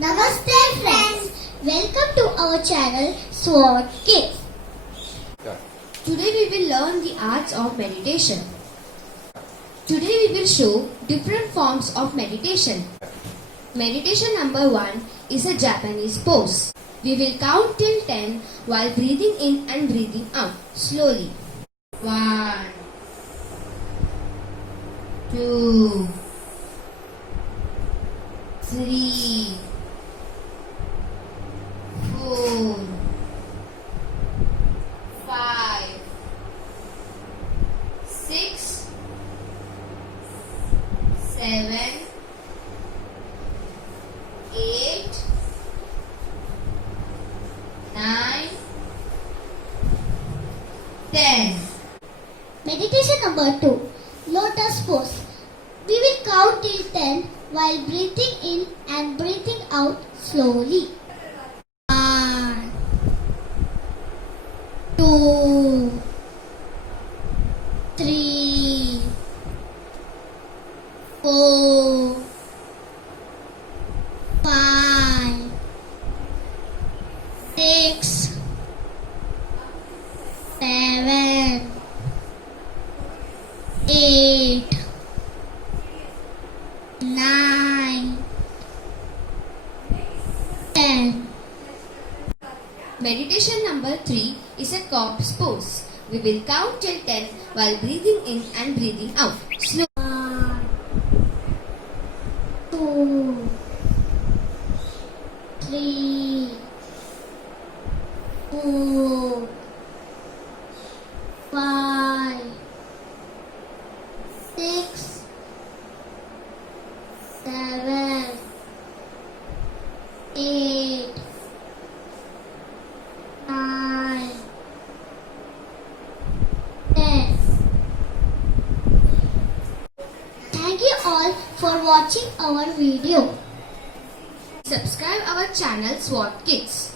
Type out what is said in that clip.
Namaste friends, welcome to our channel Swat Kidss. Today we will learn the arts of meditation. Today we will show different forms of meditation. Meditation number 1 is a Japanese pose. We will count till 10 while breathing in and breathing out slowly. 1, 2, 3, 4, 5, 6, 7, 8, 9, 10. Meditation number 2, lotus pose. We will count till 10 while breathing in and breathing out slowly. 1, 2, 3, 4, 5, 6, 7, 8, 9, 10. Meditation number 3 is a corpse pose. We will count till 10 while breathing in and breathing out. Slow. 1, 2, 3, 4, 5, 6, 7, 8, 9, 10. Thank you all for watching our video. Subscribe our channel Swat Kidss.